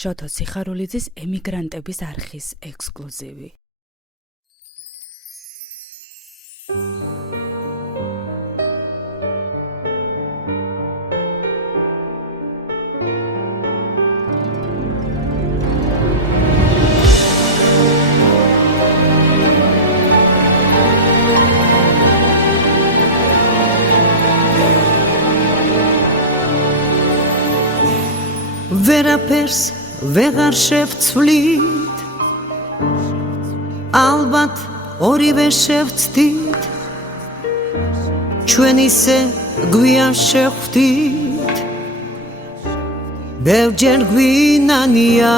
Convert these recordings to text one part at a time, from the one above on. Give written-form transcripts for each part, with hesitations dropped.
შოთო სიხარულიძის ემიგრანტების არხის ექსკლუზივი. ვერაფერს ვეღარ შევცვლით, ალბათ ორივე შევცდით, ჩვენ ისე გვიან შევხვდით, ბევრჯერ გვინანია,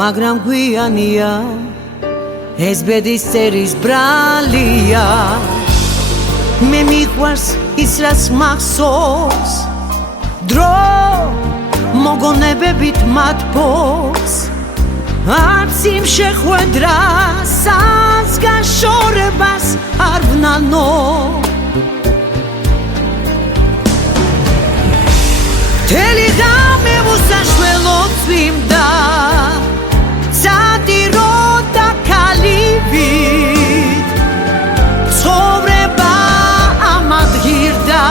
მაგრამ გვიანია, ეს ბედის წერის ბრალია. მე მიყვარს ის რაც მახსოვს, დრო მოგონებებით მათ ფოს, არც იმ შეხვედრას, არც განშორებას არ ვნანო. მთელი ღამე უსაშველოდ წვიმდა, სატიროდა ქალივით, ცხოვრება ამად ღირდა.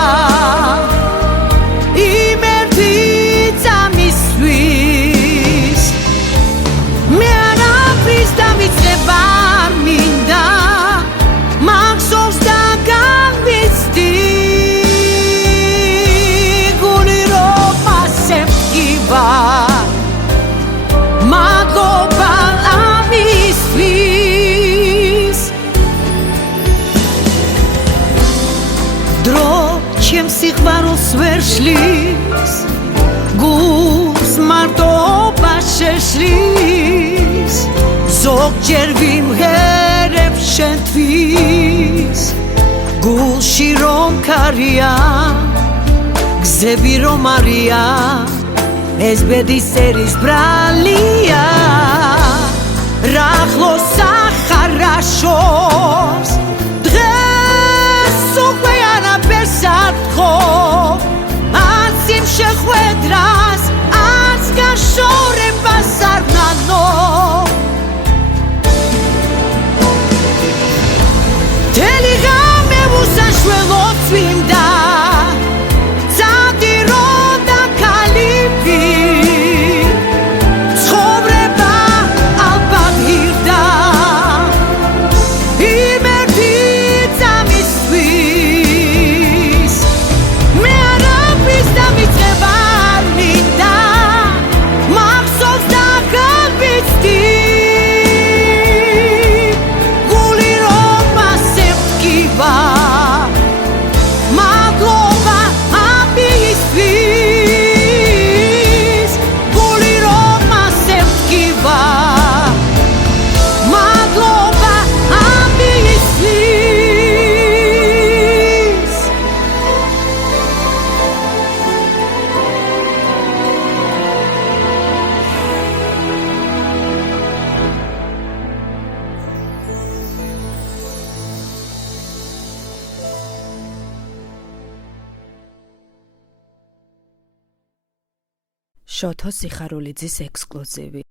ჩემს სიყვარულს ვერ შლის, გულს მარტობა შეშლის, ზოგჯერ ვიმღერებ შენთვის, გულში რომ ქარია, გზები რომ არია, ეს ბედის წერის ბრალია. რა ახლოს ახარაშობს, არც იმ შეხვედრას, არც განშორებას არ ვნანო. მთელი ღამე უსაშველოდ წვიმდა, სატიროდა ქალივით, ცხოვრება ალბათ ღირდა, იმ ერთი წამისთვის. შოთო სიხარულიძის ექსკლუზივი.